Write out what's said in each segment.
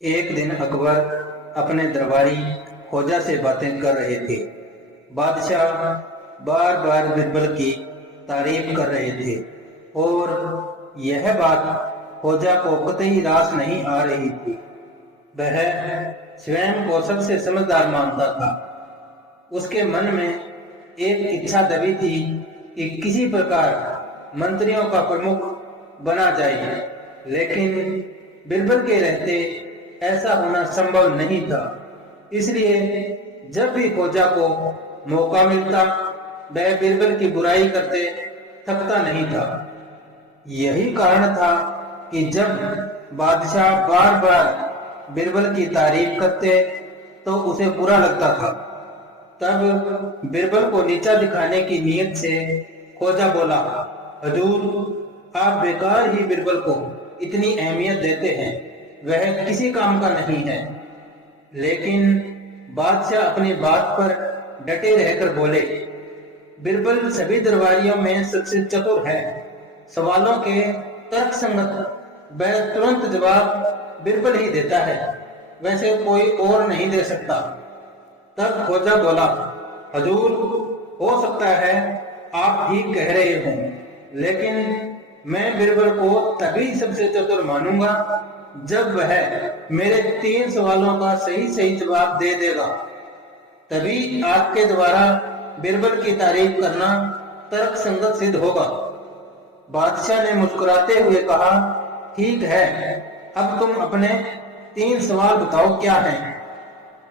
एक दिन अकबर अपने दरबारी खोजा से बातें कर रहे थे। बादशाह बार बार बिरबल की तारीफ कर रहे थे और यह बात खोजा को कतई रास नहीं आ रही थी। वह स्वयं को सबसे समझदार मानता था। उसके मन में एक इच्छा दबी थी कि किसी प्रकार मंत्रियों का प्रमुख बना जाए, लेकिन बिरबल के रहते ऐसा होना संभव नहीं था। इसलिए जब भी खोजा को मौका मिलता वह बिरबल की बुराई करते थकता नहीं था। यही कारण था कि जब बादशाह बार बार बिरबल की तारीफ करते तो उसे बुरा लगता था। तब बिरबल को नीचा दिखाने की नीयत से खोजा बोला, हजूर, आप बेकार ही बिरबल को इतनी अहमियत देते हैं, वह किसी काम का नहीं है। लेकिन बादशाह अपनी बात पर डटे रहकर बोले, बिरबल सभी दरबारियों में सबसे चतुर है। सवालों के तर्क संगत वह तुरंत जवाब बिरबल ही देता है, वैसे कोई और नहीं दे सकता। तब खोजा बोला, हजूर, हो सकता है आप ठीक कह रहे हों, लेकिन मैं बिरबल को तभी सबसे चतुर मानूंगा जब वह मेरे 3 सवालों का सही सही जवाब दे देगा। तभी आपके द्वारा बिरबल की तारीफ करना तर्क संगत सिद्ध होगा। बादशाह ने मुस्कुराते हुए कहा, ठीक है, अब तुम अपने 3 सवाल बताओ क्या हैं।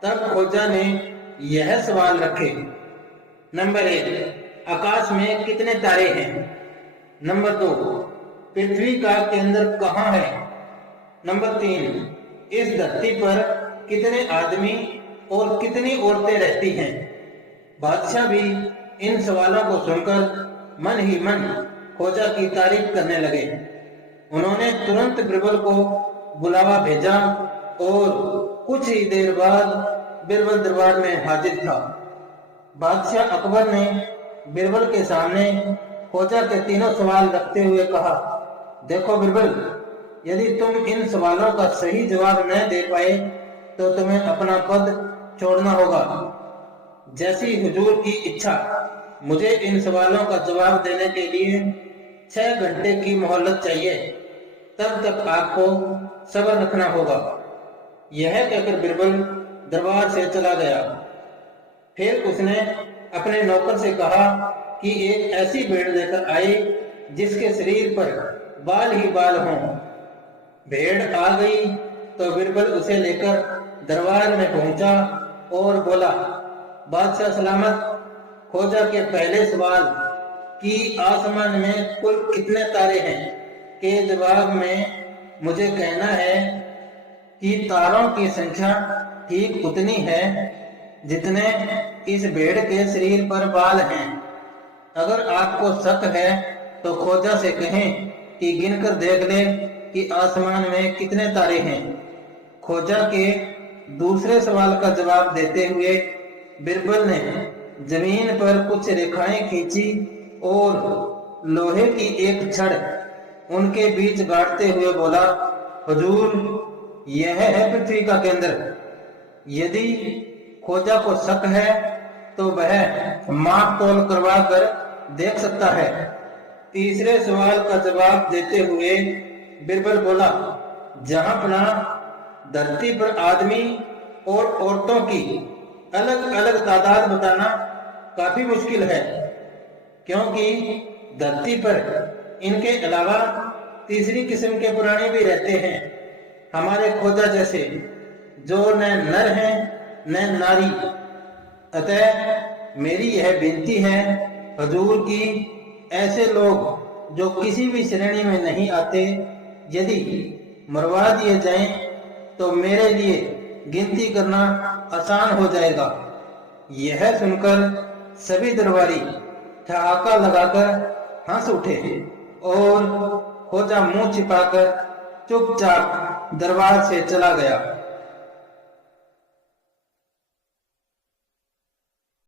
तब खोजा ने यह सवाल रखे, नंबर 1, आकाश में कितने तारे हैं? नंबर 2, पृथ्वी का केंद्र कहाँ है? नंबर 3, इस धरती पर कितने आदमी और कितनी औरतें रहती हैं? बादशाह भी इन सवालों को सुनकर मन ही मन खोजा की तारीफ करने लगे। उन्होंने तुरंत बिरबल को बुलावा भेजा और कुछ ही देर बाद बिरबल दरबार में हाजिर था। बादशाह अकबर ने बिरबल के सामने खोजा के 3 सवाल रखते हुए कहा, देखो बिरबल, यदि तुम इन सवालों का सही जवाब न दे पाए तो तुम्हें अपना पद छोड़ना होगा। जैसी हुजूर की इच्छा, मुझे इन सवालों का जवाब देने के लिए 6 घंटे की मोहलत चाहिए, तब तक आपको सब्र रखना होगा। यह कहकर बिरबल दरबार से चला गया। फिर उसने अपने नौकर से कहा कि एक ऐसी भेड़ लेकर आए जिसके शरीर पर बाल ही बाल हों। भेड़ आ गई तो बिरबल उसे लेकर दरबार में पहुंचा और बोला, बादशाह सलामत। खोजा के पहले सवाल कि आसमान में कुल कितने तारे हैं के जवाब में मुझे कहना है कि तारों की संख्या ठीक उतनी है जितने इस भेड़ के शरीर पर बाल हैं। अगर आपको शक है तो खोजा से कहें कि गिनकर देख ले कि आसमान में कितने तारे हैं। खोजा के दूसरे सवाल का जवाब देते हुए बिरबल ने जमीन पर कुछ रेखाएं खींची और लोहे की एक छड़ उनके बीच गाड़ते हुए बोला, हुजूर, यह है पृथ्वी का केंद्र। यदि खोजा को शक है तो वह माप तोल करवा कर देख सकता है। तीसरे सवाल का जवाब देते हुए बिरबल बोला, जहां पना धरती पर आदमी और औरतों की अलग अलग तादाद बताना काफी मुश्किल है, क्योंकि धरती पर इनके अलावा तीसरी किस्म के प्राणी भी रहते हैं, हमारे खोजा जैसे, जो न नर हैं न नारी। अतः मेरी यह विनती है हजूर की, ऐसे लोग जो किसी भी श्रेणी में नहीं आते, यदि मरवा दिए जाएं तो मेरे लिए गिनती करना आसान हो जाएगा। यह सुनकर सभी दरबारी ठहाका लगाकर हंस उठे और खोजा मुंह छिपाकर चुपचाप दरबार से चला गया।